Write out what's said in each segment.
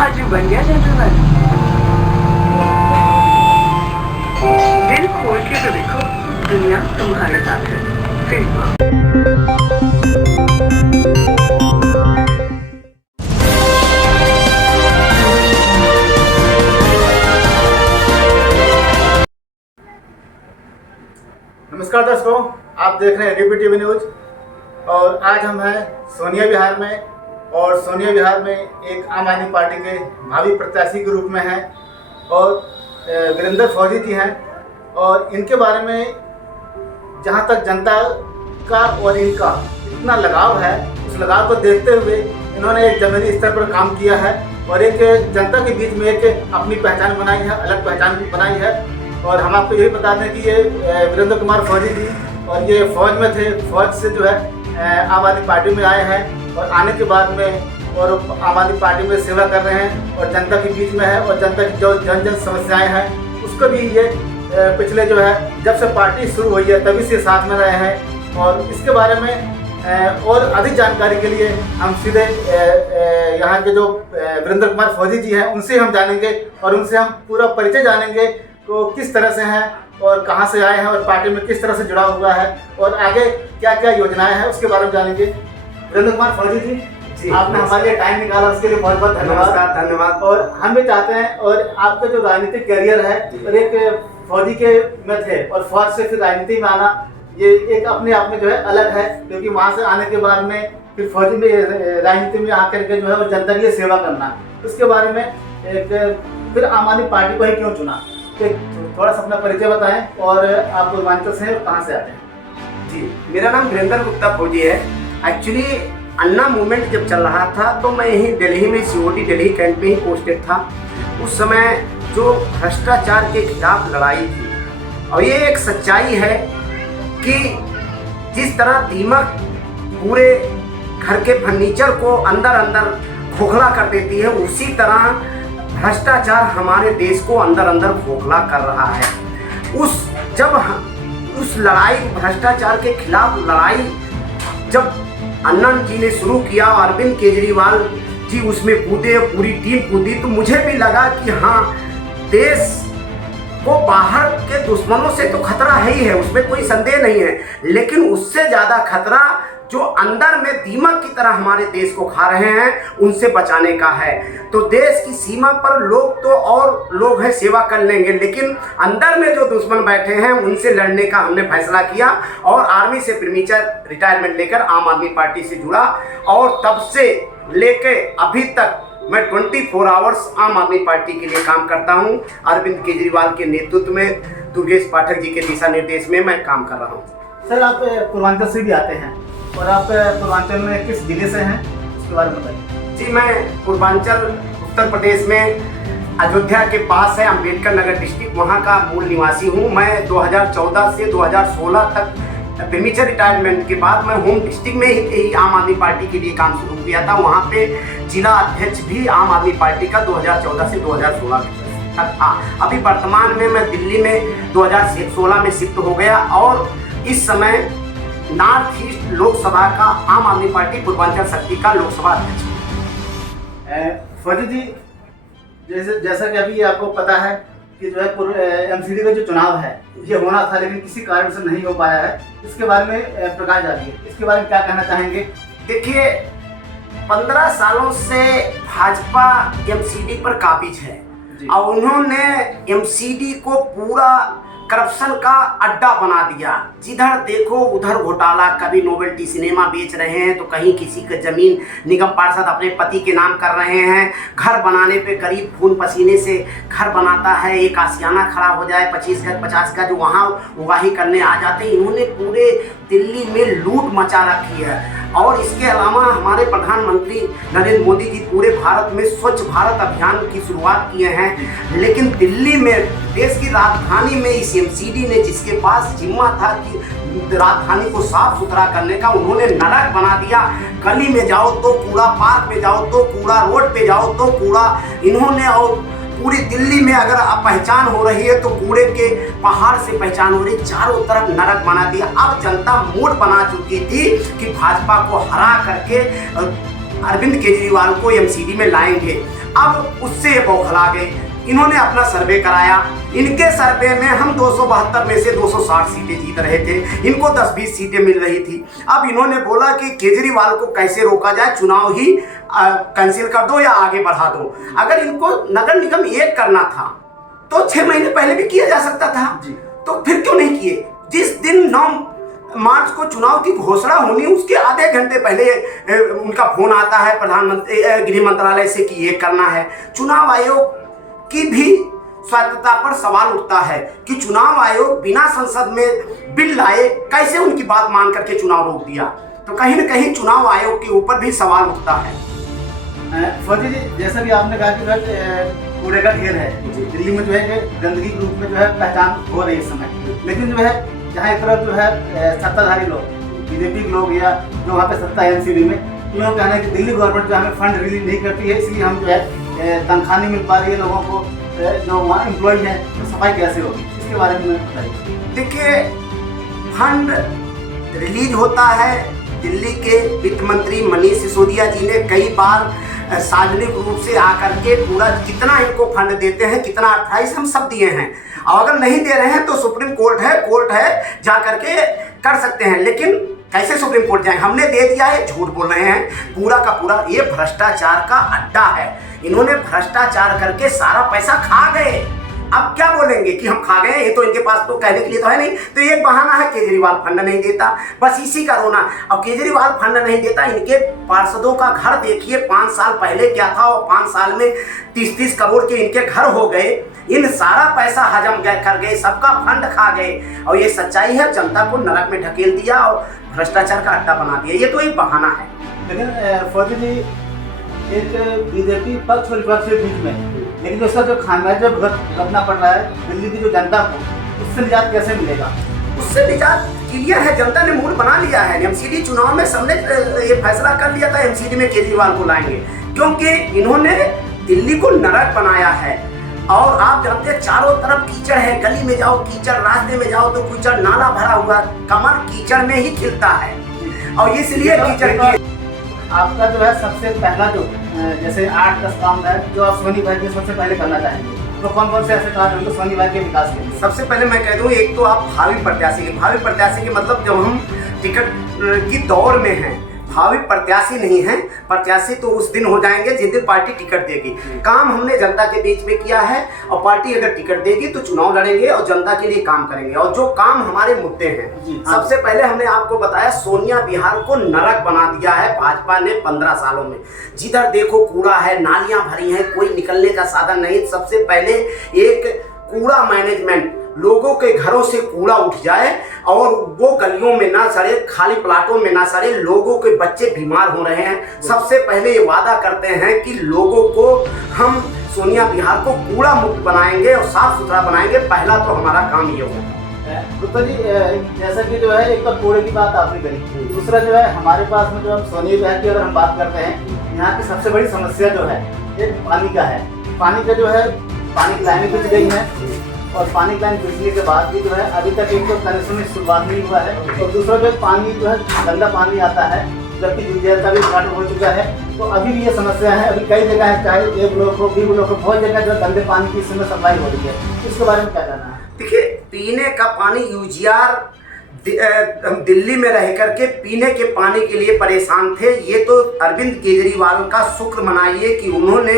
आज बन गया जेंटलमैन। दिल खोल के तो देखो, दुनिया तुम्हारे साथ है। नमस्कार दोस्तों, आप देख रहे हैं डीपी टीवी न्यूज। और आज हम हैं सोनिया विहार में, और सोनिया विहार में एक आम आदमी पार्टी के भावी प्रत्याशी के रूप में हैं और वीरेंद्र फौजी जी हैं। और इनके बारे में जहां तक जनता का और इनका इतना लगाव है, उस लगाव को देखते हुए इन्होंने एक जमीनी स्तर पर काम किया है और एक जनता के बीच में एक अपनी पहचान बनाई है, अलग पहचान बनाई है। और हम आपको यही बता दें कि ये वीरेंद्र कुमार फौजी जी और ये फौज में थे, फौज से जो है आम आदमी पार्टी में आए हैं और आने के बाद में और आम आदमी पार्टी में सेवा कर रहे हैं और जनता के बीच में है। और जनता की जो जन समस्याएं हैं उसको भी ये पिछले जो है जब से पार्टी शुरू हुई है तभी से साथ में रहे हैं। और इसके बारे में और अधिक जानकारी के लिए हम सीधे यहाँ के जो वीरेंद्र कुमार फौजी जी हैं उनसे हम जानेंगे और उनसे हम पूरा परिचय जानेंगे तो किस तरह से हैं और कहां से आए हैं और पार्टी में किस तरह से जुड़ा हुआ है और आगे क्या क्या योजनाएं हैं उसके बारे में जानेंगे। वीरेंद्र कुमार फौजी जी, आपने हमारे लिए टाइम निकाला, उसके लिए बहुत बहुत धन्यवाद। और हम भी चाहते हैं और आपका जो राजनीतिक करियर है और एक फौजी के में थे और फौज से फिर राजनीति में आना, ये एक अपने आप में जो है अलग है, क्योंकि वहाँ से आने के बाद में फिर फौजी में राजनीति में आकर के जो है और जनता के लिए सेवा करना, उसके बारे में एक फिर आम आदमी पार्टी को ही क्यों चुना, थोड़ा सा अपना परिचय बताएं और आप पूर्वांचल से हैं और कहाँ से आते हैं। जी, मेरा नाम वीरेंद्र गुप्ता फौजी है। एक्चुअली अन्ना मूवमेंट जब चल रहा था तो मैं यहीं दिल्ली में सीओडी दिल्ली कैंट में ही पोस्टेड था। उस समय जो भ्रष्टाचार के खिलाफ लड़ाई थी, और ये एक सच्चाई है कि जिस तरह दीमक पूरे घर के फर्नीचर को अंदर अंदर खोखला कर देती है, उसी तरह भ्रष्टाचार हमारे देश को अंदर अंदर खोखला कर रहा है। उस लड़ाई, भ्रष्टाचार के खिलाफ लड़ाई जब अन्ना जी ने शुरू किया, अरविंद केजरीवाल जी उसमें कूदे, पूरी टीम कूदी, तो मुझे भी लगा कि हाँ, देश को बाहर के दुश्मनों से तो खतरा है ही है, उसमें कोई संदेह नहीं है, लेकिन उससे ज़्यादा खतरा जो अंदर में दीमक की तरह हमारे देश को खा रहे हैं, उनसे बचाने का है। तो देश की सीमा पर लोग तो और लोग हैं, सेवा कर लेंगे, लेकिन अंदर में जो दुश्मन बैठे हैं उनसे लड़ने का हमने फैसला किया और आर्मी से प्रीमेचर रिटायरमेंट लेकर आम आदमी पार्टी से जुड़ा। और तब से लेके अभी तक मैं 24 आवर्स आम आदमी पार्टी के लिए काम करता हूं। अरविंद केजरीवाल के नेतृत्व में, दुर्गेश पाठक जी के दिशा निर्देश में मैं काम कर रहा हूं। सर, आप पूर्वांचल से भी आते हैं और आप पूर्वांचल में किस जिले से हैं, उसके बारे में बताइए। जी, मैं पूर्वांचल उत्तर प्रदेश में अयोध्या के पास है अम्बेडकर नगर डिस्ट्रिक्ट, वहाँ का मूल निवासी हूँ। मैं 2014 से 2016 तक प्रीमेचर रिटायरमेंट के बाद मैं होम डिस्ट्रिक्ट में ही आम आदमी पार्टी के लिए काम शुरू किया था। वहाँ पे जिला अध्यक्ष भी आम आदमी पार्टी का 2014 से 2016 तक था। अभी वर्तमान में मैं दिल्ली में 2016 में शिफ्ट हो गया और इस समय नॉर्थ ईस्ट लोकसभा का आम आदमी पार्टी पूर्वांचल शक्ति का लोकसभा अध्यक्ष है। फौजी जी, जैसा कि अभी आपको पता है कि जो है एमसीडी का जो चुनाव है ये होना था, लेकिन किसी कारण से नहीं हो पाया है, इसके बारे में प्रकाश डालिए, इसके बारे में क्या कहना चाहेंगे। देखिए, 15 सालों से भाजपा एमसीडी पर काबिज है और उन्होंने एमसीडी को पूरा करप्शन का अड्डा बना दिया। जिधर देखो उधर घोटाला, कभी नोवेल्टी सिनेमा बेच रहे हैं तो कहीं किसी का जमीन निगम पार्षद अपने पति के नाम कर रहे हैं। घर बनाने पे करीब खून पसीने से घर बनाता है, एक आशियाना खड़ा हो जाए 25 गज 50 गज, वहाँ उगाही करने आ जाते हैं। इन्होंने पूरे दिल्ली में लूट मचा रखी है। और इसके अलावा हमारे प्रधानमंत्री नरेंद्र मोदी जी पूरे भारत में स्वच्छ भारत अभियान की शुरुआत किए हैं, लेकिन दिल्ली में, देश की राजधानी में इस एमसीडी ने, जिसके पास जिम्मा था कि राजधानी को साफ सुथरा करने का, उन्होंने नरक बना दिया। गली में जाओ तो कूड़ा, पार्क में जाओ तो कूड़ा, रोड पे जाओ तो कूड़ा। इन्होंने, और पूरी दिल्ली में अगर पहचान हो रही है तो कूड़े के पहाड़ से पहचान हो रही, चारों तरफ नरक बना दिया। अब जनता मूड बना चुकी थी कि भाजपा को हरा करके अरविंद केजरीवाल को एमसीडी में लाएंगे। अब उससे ये बौखला गए, इन्होंने अपना सर्वे कराया। इनके सर्वे में हम 272 में से 260 सीटें जीत रहे थे, इनको 10-20 सीटें मिल रही थी। अब इन्होंने बोला कि केजरीवाल को कैसे रोका जाए, चुनाव ही कैंसिल कर दो या आगे बढ़ा दो। अगर इनको नगर निगम एक करना था तो 6 महीने पहले भी किया जा सकता था, तो फिर क्यों नहीं किए? जिस दिन 9 मार्च को चुनाव की घोषणा होनी, उसके आधे घंटे पहले उनका फोन आता है प्रधानमंत्री गृह मंत्रालय से कि ये करना है। चुनाव आयोग की भी स्वायत्तता पर सवाल उठता है कि चुनाव आयोग बिना संसद में बिल लाए कैसे उनकी बात मान करके चुनाव रोक दिया। तो कहीं न कहीं चुनाव आयोग के ऊपर भी सवाल उठता है। फौजी जी, जैसा कि आपने कहा कि कूड़े का ढेर है दिल्ली में, जो है कि गंदगी के रूप में जो है पहचान हो रही है इस समय, लेकिन जो है जहाँ एक तरफ जो है सत्ताधारी लोग, बीजेपी के लोग या जो वहाँ पे सत्ता है एनसीडी में, उन लोगों का कहना है कि दिल्ली गवर्नमेंट जो हमें फंड रिलीज नहीं करती है, इसलिए हम जो है तनख्वाह नहीं मिल पा रही है लोगों को, जो वहाँ एम्प्लॉय हैं, तो सफाई कैसे होगी, इसके बारे में बताइए। देखिए, फंड रिलीज होता है। दिल्ली के वित्त मंत्री मनीष सिसोदिया जी ने कई बार सार्वजनिक रूप से आकर के पूरा कितना इनको फंड देते हैं, कितना 28 हम सब दिए हैं, और अगर नहीं दे रहे हैं तो सुप्रीम कोर्ट है जा करके कर सकते हैं। लेकिन कैसे सुप्रीम कोर्ट जाएं? हमने दे दिया है, झूठ बोल रहे हैं। पूरा का पूरा ये भ्रष्टाचार का अड्डा है। इन्होंने भ्रष्टाचार करके सारा पैसा खा गए। अब क्या बोलेंगे कि हम खा गए, ये तो इनके पास तो कहने के लिए तो है नहीं। तो एक बहाना है केजरीवाल फंड नहीं देता, बस इसी का रोना। और केजरीवाल फंड नहीं देता, इनके पार्षदों का घर देखिए 5 साल पहले क्या था, और 5 साल में 30-30 करोड़ के इनके घर हो गए। इन सारा पैसा हजम कर गए, सबका फंड खा गए, और ये सच्चाई है। जनता को नरक में ढकेल दिया और भ्रष्टाचार का अड्डा बना दिया। ये तो एक बहाना है। लेकिन फौजी जी, एक बीजेपी पक्ष और विपक्ष के बीच में, लेकिन उसका जो खामियाजा भुगतना पड़ रहा है दिल्ली की जो जनता को, उससे निजात कैसे मिलेगा? उससे निजात क्लियर है, जनता ने मूड बना लिया है। एमसीडी चुनाव में सबने ये फैसला कर लिया था, एमसीडी में केजरीवाल को लाएंगे, क्योंकि इन्होंने दिल्ली को नरक बनाया है। और आप जानते हैं चारों तरफ कीचड़ है, गली में जाओ कीचड़, रास्ते में जाओ तो कीचड़, नाला भरा हुआ, कमल कीचड़ में ही खिलता है, और इसलिए कीचड़ की। आपका जो है सबसे पहला जो जैसे 8-10 काम है जो आप सोनी भाई के सबसे पहले करना चाहेंगे, तो कौन कौन से ऐसे काम होंगे सोनी भाई के विकास के लिए? सबसे पहले मैं कह दूं, एक तो आप भावी प्रत्याशी के मतलब जब हम टिकट की दौड़ में हैं, भावी प्रत्याशी नहीं है। प्रत्याशी तो उस दिन हो जाएंगे जिस दिन पार्टी टिकट देगी। काम हमने जनता के बीच में किया है, और पार्टी अगर टिकट देगी तो चुनाव लड़ेंगे और जनता के लिए काम करेंगे। और जो काम हमारे मुद्दे हैं, सबसे पहले हमने आपको बताया, सोनिया बिहार को नरक बना दिया है भाजपा ने 15 सालों में। जिधर देखो कूड़ा है, नालियां भरी हैं, कोई निकलने का साधन नहीं। सबसे पहले एक कूड़ा मैनेजमेंट, लोगों के घरों से कूड़ा उठ जाए और वो गलियों में ना सड़े, खाली प्लाटों में ना सड़े, लोगों के बच्चे बीमार हो रहे हैं। सबसे पहले ये वादा करते हैं कि लोगों को हम सोनिया बिहार को कूड़ा मुक्त बनाएंगे और साफ सुथरा बनाएंगे। पहला तो हमारा काम ये होगा। गुप्ता जी, जैसा कि जो है एक तो कूड़े की बात आपने करी, दूसरा जो है हमारे पास में जो हम सोनिया बिहार की अगर हम बात करते हैं, यहाँ की सबसे बड़ी समस्या जो है एक पानी का है। पानी का जो है, पानी की लाइनें खिंच गई हैं, और पानी की लाइन खिंचने के बाद भी जो है अभी तक एक तो कनेक्शन में शुरुआत नहीं हुआ है, और दूसरा जो पानी जो है गंदा पानी आता है, जबकि यूरिया का भी उद्घाटन हो चुका है। तो अभी भी ये समस्या है, अभी कई जगह है, चाहे A ब्लॉक हो, B ब्लॉक हो, बहुत जगह जो गंदे पानी की इस समय सप्लाई हो रही है। इसके बारे में क्या कहना है? देखिए, पीने का पानी यूजीआर दिल्ली में रह करके पीने के पानी के लिए परेशान थे। ये तो अरविंद केजरीवाल का शुक्र मनाइए कि उन्होंने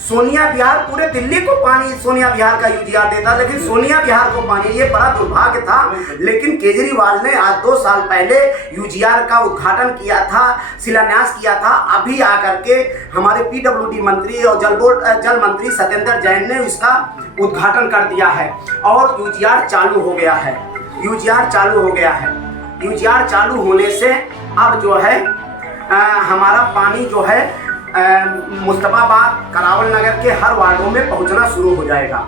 सोनिया बिहार, पूरे दिल्ली को पानी सोनिया बिहार का यूजीआर देता, लेकिन सोनिया बिहार को पानी, ये बड़ा दुर्भाग्य था। लेकिन केजरीवाल ने आज 2 साल पहले यूजीआर का उद्घाटन किया था, शिलान्यास किया था। अभी आकर के हमारे पीडब्ल्यूडी मंत्री और जल मंत्री सत्येंद्र जैन ने इसका उद्घाटन कर दिया है, और यूजीआर चालू हो गया है। यूजीआर चालू होने से अब जो है हमारा पानी जो है मुस्तफाबाद, करावल नगर के हर वार्डों में पहुंचना शुरू हो जाएगा।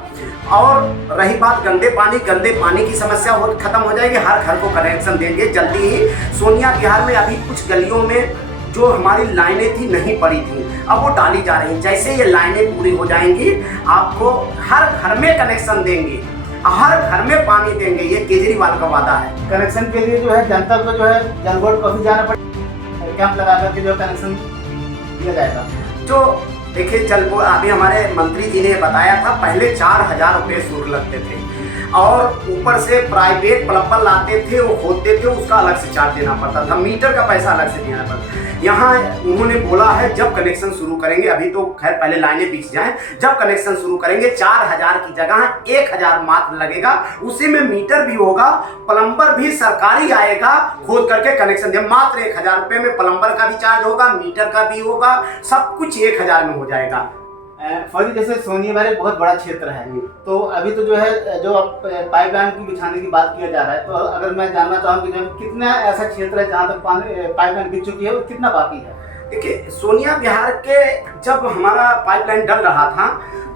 और रही बात गंदे पानी की समस्या खत्म हो जाएगी, हर घर को कनेक्शन देंगे जल्दी ही। सोनिया बिहार में अभी कुछ गलियों में जो हमारी लाइनें थी नहीं पड़ी थी, अब वो डाली जा रही हैं। जैसे ये लाइनें पूरी हो जाएंगी, आपको हर घर में कनेक्शन देंगे, हर घर में पानी देंगे। ये केजरीवाल का वादा है। कनेक्शन के लिए जो है जनता को जो है जनगोट काफी जाना पड़ेगा, कैंप लगा करके जो कनेक्शन दिया जाएगा? जो देखिए चल वो अभी हमारे मंत्री जी ने बताया था, पहले 4,000 रुपये शुल्क लगते थे और ऊपर से प्राइवेट प्लम्बर लाते थे, वो खोदते थे, उसका अलग से चार्ज देना पड़ता था, मीटर का पैसा अलग से देना पड़ता। यहाँ उन्होंने बोला है जब कनेक्शन शुरू करेंगे, अभी तो खैर पहले लाइनें बिछ जाएं, जब कनेक्शन शुरू करेंगे 4,000 की जगह 1,000 मात्र लगेगा, उसी में मीटर भी होगा, प्लम्बर भी सरकारी आएगा, खोद करके कनेक्शन दे, मात्र 1,000 रुपये में प्लम्बर का भी चार्ज होगा, मीटर का भी होगा, सब कुछ 1,000 में हो जाएगा। फौजी जैसे सोनिया एक बहुत बड़ा क्षेत्र है, तो अभी तो जो है जो आप पाइपलाइन की बिछाने की बात किया जा रहा है, तो अगर मैं जानना चाहूँ कि कितना ऐसा क्षेत्र है जहाँ तक पाइपलाइन बिछ चुकी है और कितना बाकी है? देखिए सोनिया विहार के जब हमारा पाइपलाइन डल रहा था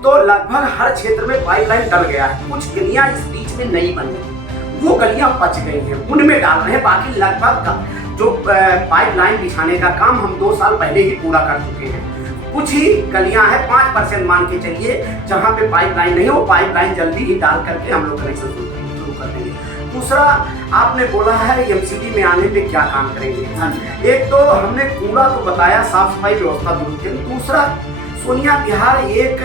तो लगभग हर क्षेत्र में पाइपलाइन डल गया है, कुछ गलियाँ इस बीच में नहीं बनी, वो गलियाँ बच गई हैं, उनमें डाल रहे हैं। बाकी लगभग जो पाइपलाइन बिछाने का काम हम 2 साल पहले ही पूरा कर चुके हैं। कुछ ही गलियां हैं, 5% मान के चलिए, जहां पे पाइपलाइन नहीं, वो पाइपलाइन जल्दी ही डाल करके हम लोग कनेक्शन शुरू कर देंगे। दूसरा आपने बोला है एमसीडी में आने पे क्या काम करेंगे। एक तो हमने कूड़ा तो बताया, साफ सफाई व्यवस्था दुरुस्त है। दूसरा सोनिया विहार एक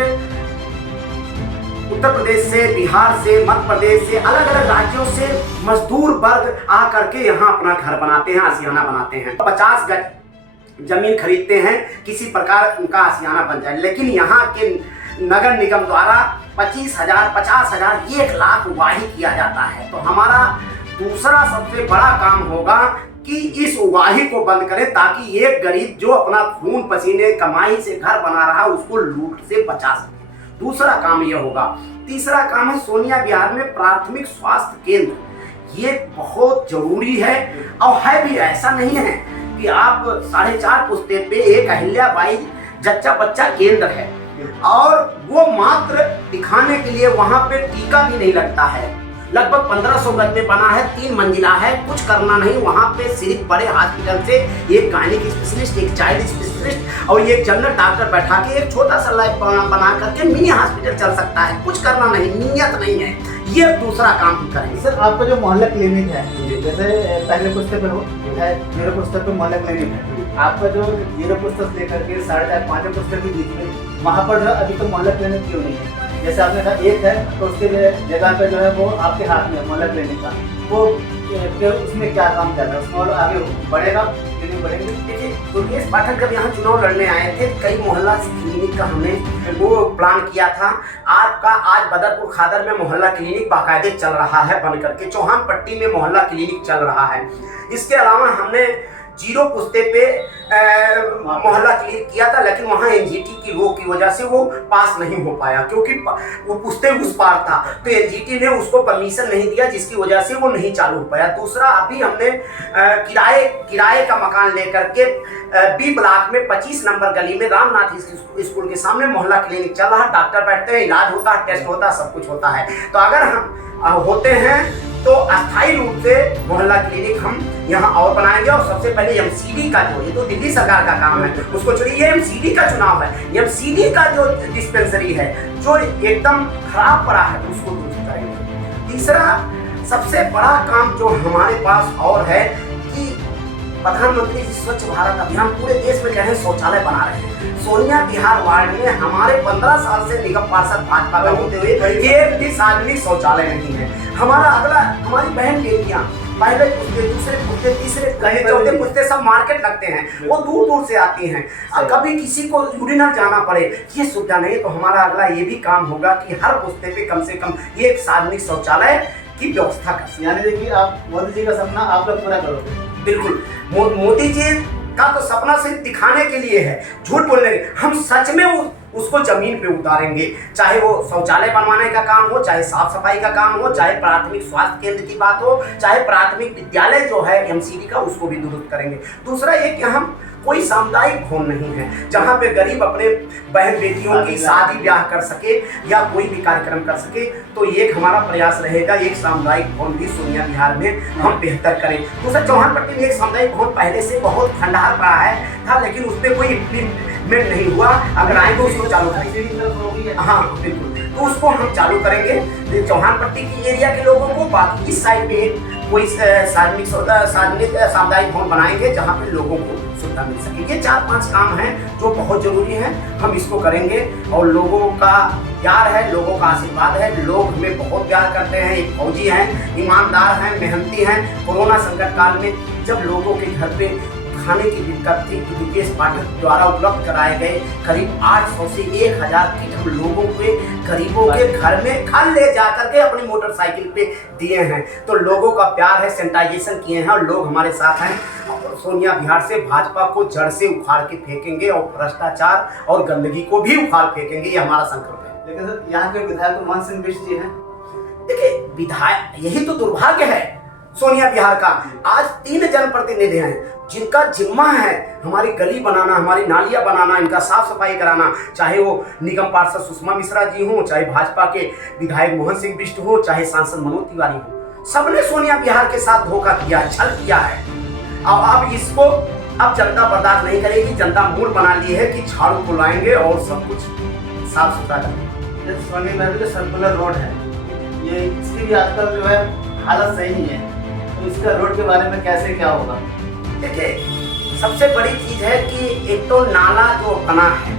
उत्तर प्रदेश से, बिहार से, मध्य प्रदेश से, अलग अलग राज्यों से मजदूर वर्ग आ करके यहाँ अपना घर बनाते हैं, आशियाना बनाते हैं। 50 गज जमीन खरीदते हैं, किसी प्रकार उनका आशियाना बन जाए, लेकिन यहाँ के नगर निगम द्वारा 25,000, 50,000, 1,00,000 उगाही किया जाता है। तो हमारा दूसरा सबसे बड़ा काम होगा कि इस उगाही को बंद करें, ताकि एक गरीब जो अपना खून पसीने कमाई से घर बना रहा है उसको लूट से बचा सके। दूसरा काम यह होगा। तीसरा काम है सोनिया विहार में प्राथमिक स्वास्थ्य केंद्र, ये बहुत जरूरी है और है भी, ऐसा नहीं है कि आप 4.5 पुस्ते पे एक अहिल्याबाई जच्चा बच्चा केंद्र है और वो मात्र दिखाने के लिए, वहां पे टीका भी नहीं लगता है। लगभग 1500 गज में बना है, 3 मंजिला है, कुछ करना नहीं। वहां पे सिर्फ बड़े हॉस्पिटल से एक गायनिक स्पेशलिस्ट, एक चाइल्ड स्पेशलिस्ट और एक जनरल डॉक्टर बैठा के एक छोटा सा लैब बना करके मिनी हॉस्पिटल चल सकता है। कुछ करना नहीं, नीयत नहीं है, ये दूसरा काम करेंगे। सर आपका जो मोहल्ला क्लिनिक है, जैसे पहले पुस्ते पे है 0 पुस्तक पे मोहल्ला क्लिनिक है, आपका जो 0 पुस्तक लेकर के 4.5 5 पुस्तक के बीच में वहाँ पर जो अभी तो मोहल्ला क्लिनिक क्यों नहीं है? जैसे आपने कहा एक है, तो उसके जगह पे जो है वो आपके हाथ में मोहल्ला क्लिनिक का, वो उसमें क्या काम कर रहा है, उसमें और आगे बढ़ेगा, क्लिनिक बढ़ेंगे? देखिए दुर्गेश पाठक जब यहाँ चुनाव लड़ने आए थे, कई मोहल्ला क्लिनिक का हमने वो प्लान किया था। आज बदरपुर खादर में मोहल्ला क्लिनिक बाकायदे चल रहा है बन करके, चौहान पट्टी में मोहल्ला क्लिनिक चल रहा है। इसके अलावा हमने 0 पुस्ते पे मोहल्ला क्लिनिक किया था, लेकिन वहाँ एनजीटी की रोक की वजह से वो पास नहीं हो पाया, क्योंकि वो पुस्ते उस पार था, तो एनजीटी ने उसको परमिशन नहीं दिया, जिसकी वजह से वो नहीं चालू हो पाया। दूसरा अभी हमने किराए का मकान लेकर के बी ब्लॉक में 25 नंबर गली में रामनाथ स्कूल के सामने मोहल्ला क्लिनिक चल रहा है। डॉक्टर बैठते हैं, इलाज होता है, टेस्ट होता है, सब कुछ होता है। तो अगर हम होते हैं तो अस्थायी रूप से मोहल्ला क्लिनिक हम यहाँ और बनाएंगे। और सबसे पहले एमसीडी का जो, ये तो दिल्ली सरकार का काम है, उसको छोड़िए, ये एमसीडी का चुनाव है। एमसीडी का जो डिस्पेंसरी है जो एकदम खराब पड़ा है, उसको दुरुस्त करेंगे। तीसरा सबसे बड़ा काम जो हमारे पास और है कि प्रधानमंत्री जी स्वच्छ भारत अभियान पूरे देश में कह रहे हैं, शौचालय बना रहे हैं। सोनिया विहार वार्ड में हमारे 15 साल से निगम पार्षद भाजपा का होते हुए एक भी सार्वजनिक शौचालय नहीं है। हमारी बहन बेटियां पहले पुस्ते, दूसरे पुस्ते, तीसरे चौथे पुस्ते सब मार्केट लगते हैं, वो दूर दूर से आती हैं। कभी किसी को यूरिनल जाना पड़े, ये सुविधा नहीं। तो हमारा अगला ये भी काम होगा कि हर पुस्ते पे कम से कम एक सार्वजनिक शौचालय की व्यवस्था कर। यानी देखिए आप मोदी जी का सपना आप लोग पूरा करोगे? बिल्कुल, मोदी जी का तो सपना सिर्फ दिखाने के लिए है, झूठ बोलने के। हम सच में उसको जमीन पे उतारेंगे, चाहे वो शौचालय बनवाने का काम हो, चाहे साफ सफाई का काम हो, चाहे प्राथमिक स्वास्थ्य केंद्र की बात हो, चाहे प्राथमिक विद्यालय जो है एमसीडी का, उसको भी दुरुस्त करेंगे। दूसरा ये कि हम कोई सामुदायिक भवन नहीं है जहाँ पे गरीब अपने बहन बेटियों की शादी ब्याह कर सके या कोई भी कार्यक्रम कर सके। तो ये हमारा प्रयास रहेगा, एक सामुदायिक भवन भी सोनिया विहार में हम बेहतर करें। दूसरा चौहान पट्टी में एक सामुदायिक भवन पहले से बहुत खंडहर पड़ा था, लेकिन उस पर कोई इम्प्लीमेंट नहीं हुआ। अगर आएंगे उसको चालू करेंगे। हाँ बिल्कुल, तो उसको हम चालू करेंगे चौहान पट्टी की एरिया के लोगों को। बाकी इस साइड पे कोई सार्वजनिक सामुदायिक भवन बनाएंगे जहाँ पे लोगों को सुविधा मिल सके। ये 4-5 काम हैं जो बहुत जरूरी हैं, हम इसको करेंगे। और लोगों का प्यार है, लोगों का आशीर्वाद है, लोग हमें बहुत प्यार करते हैं। एक फौजी हैं, ईमानदार हैं, मेहनती हैं। कोरोना संकट काल में जब लोगों के घर पे खाने की दिक्कत थी तो दुकेश पाठक द्वारा उपलब्ध कराए गए करीब 800 से 1000 किट हम लोगों के गरीबों के घर ले जा करके अपनी मोटरसाइकिल पे दिए हैं। तो लोगों का प्यार है, सैनिटाइजेशन किए हैं और लोग हमारे साथ हैं। और सोनिया बिहार से भाजपा को जड़ से उखाड़ के फेंकेंगे और भ्रष्टाचार और गंदगी को भी उखाड़ फेंकेंगे, ये हमारा संकल्प है। लेकिन सर यहाँ के विधायक मोहन सिंह बिष्ट जी हैं। देखिए विधायक, यही तो दुर्भाग्य है सोनिया बिहार का। आज 3 जनप्रतिनिधि हैं जिनका जिम्मा है हमारी गली बनाना, हमारी नालियां बनाना, इनका साफ सफाई कराना, चाहे वो निगम पार्षद सुषमा मिश्रा जी हों, चाहे भाजपा के विधायक मोहन सिंह बिष्ट हो, चाहे सांसद मनोज तिवारी हो। सबने सोनिया बिहार के साथ धोखा किया, छल किया है। अब इसको अब जनता बर्दाश्त नहीं करेगी। जनता मूड बना ली है कि झाड़ू को लाएंगे और सब कुछ साफ सुथरा करेंगे। सोनिया बिहार जो सर्कुलर रोड है, ये इसकी भी आजकल जो है हालत सही नहीं है, तो इसका रोड के बारे में कैसे क्या होगा? देखिए सबसे बड़ी चीज है कि एक तो नाला जो बना है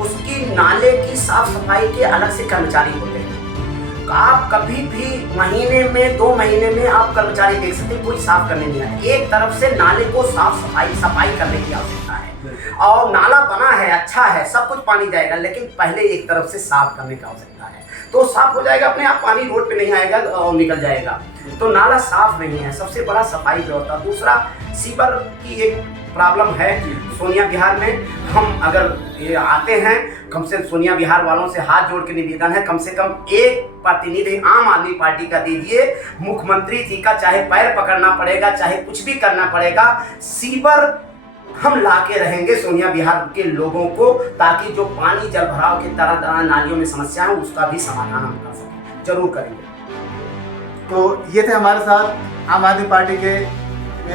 उसकी नाले की साफ सफाई के अलग से कर्मचारी होते हैं। आप कभी भी महीने में 2 महीने में आप कर्मचारी देख सकते हैं कोई साफ करने नहीं आए। एक तरफ से नाले को साफ सफाई करने की आवश्यकता है और नाला बना है, अच्छा है, सब कुछ पानी जाएगा, लेकिन पहले एक तरफ से साफ करने की आवश्यकता है। तो साफ हो जाएगा अपने आप, पानी रोड पे नहीं आएगा और निकल जाएगा। तो नाला साफ नहीं है, सबसे बड़ा सफाई व्यवस्था। दूसरा सीवर की एक प्रॉब्लम है सोनिया बिहार में। हम अगर ये आते हैं, कम से सोनिया बिहार वालों से हाथ जोड़ के निवेदन है, कम से कम एक प्रतिनिधि आम आदमी पार्टी का दीजिए। मुख्यमंत्री जी का चाहे पैर पकड़ना पड़ेगा, चाहे कुछ भी करना पड़ेगा, सीवर हम ला के रहेंगे सोनिया बिहार के लोगों को, ताकि जो पानी जल भराव के तरह नालियों में समस्या है उसका भी समाधान हम कर सकें। जरूर करेंगे। तो ये थे हमारे साथ आम आदमी पार्टी के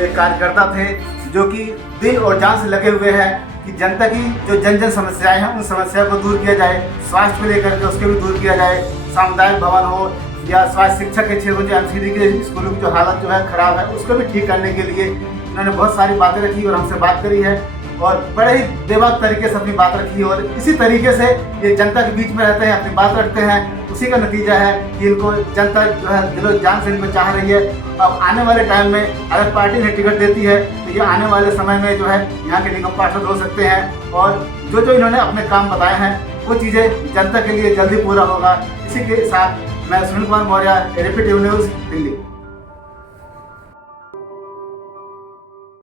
कार्यकर्ता थे जो कि दिल और जान से लगे हुए हैं कि जनता की जो जन समस्याएं हैं उन समस्या को दूर किया जाए। स्वास्थ्य को लेकर के उसके भी दूर किया जाए, सामुदायिक भवन हो या स्वास्थ्य शिक्षा के क्षेत्र में जो एमसीडी के स्कूलों की जो हालत जो है खराब है उसको भी ठीक करने के लिए उन्होंने बहुत सारी बातें रखी और हमसे बात करी है और बड़े ही बेबाक तरीके से अपनी बात रखी। और इसी तरीके से ये जनता के बीच में रहते हैं, अपनी बात रखते हैं। उसी का नतीजा है कि इनको जनता जो है दिलो जान से इनको चाह रही है। अब आने वाले टाइम में अगर पार्टी ने टिकट देती है तो ये आने वाले समय में जो है यहाँ के निगम पार्षद हो सकते हैं और जो इन्होंने अपने काम बताए हैं वो चीज़ें जनता के लिए जल्दी पूरा होगा। इसी के साथ मैं सुनील कुमार मौर्य, रिपीट न्यूज़, दिल्ली।